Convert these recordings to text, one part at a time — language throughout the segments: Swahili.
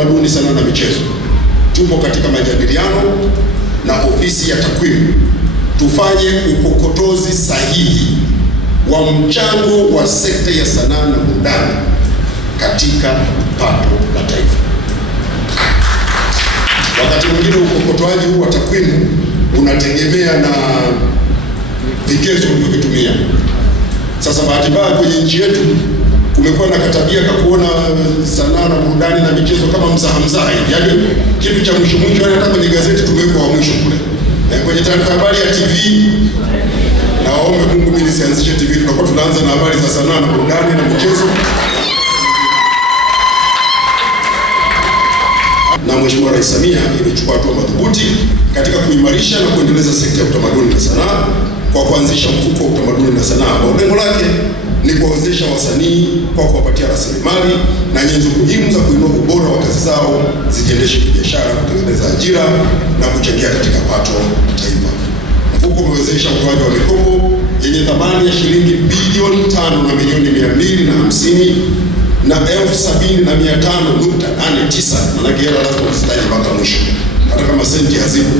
Utamaduni, Sanaa na Michezo, tupo katika majadiliano na ofisi ya takwimu tufanye ukokotozi sahihi wa mchango wa sekta ya sanaa na burudani katika pato la taifa. Wakati mwingine ukokotoaji huu wa takwimu unategemea na vigezo ulivyotumia. Sasa bahati mbaya kwenye nchi yetu kumekuwa na katabia kuona sanaa na burudani na michezo kama mzaha hivi. Yaani kitu cha mwisho hata kwenye gazeti tumeweka wa mwisho kule. Kwenye taarifa habari ya TV, na waombe Mungu mimi nisianzishe TV, tunakuwa tunaanza na habari za sanaa na burudani na michezo. Na Mheshimiwa Rais Samia imechukua hatua madhubuti katika kuimarisha na kuendeleza sekta ya utamaduni na sanaa kwa kuanzisha mfuko wa utamaduni na sanaa ambao lengo lake ni kuwawezesha wasanii kwa kuwapatia rasilimali na nyenzo muhimu za kuinua ubora wa kazi zao zijiendeshe kibiashara, kutengeneza ajira na kuchangia katika pato la taifa. Mfuko umewezesha utoaji wa mikopo yenye thamani ya shilingi bilioni 5 na milioni 250 na 70,500.89, manake hela lazima usitaje mpaka mwisho, hata kama senti hazipo,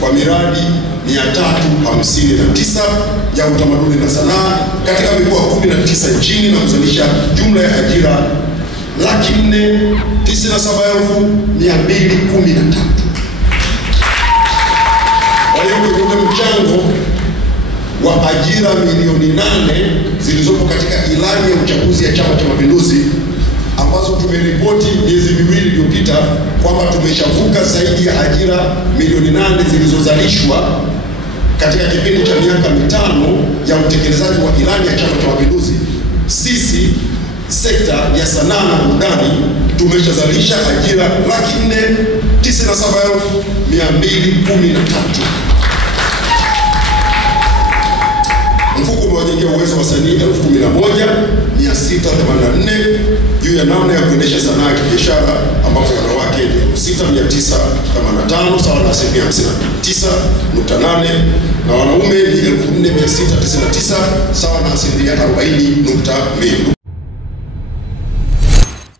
kwa miradi 359 ya utamaduni na sanaa katika mikoa 19 nchini na kuzalisha jumla ya ajira 497,213. Kwa hiyo kwenye mchango wa ajira milioni 8 zilizopo katika ilani ya uchaguzi ya Chama cha Mapinduzi ambazo tumeripoti miezi miwili iliyopita kwamba tumeshavuka zaidi ya ajira milioni 8 zilizozalishwa katika kipindi cha miaka 5 ya utekelezaji wa ilani ya Chama cha Mapinduzi. Sisi sekta ya sanaa na burudani tumeshazalisha ajira 497,213. Mfuko umewajengea uwezo wa wasanii 11,684 juu ya namna ya kuendesha sanaa ya kibiashara, ambapo wanawake ni 6,985 sawa na 59.8 na wanaume ni 4,699 sawa na 40.2.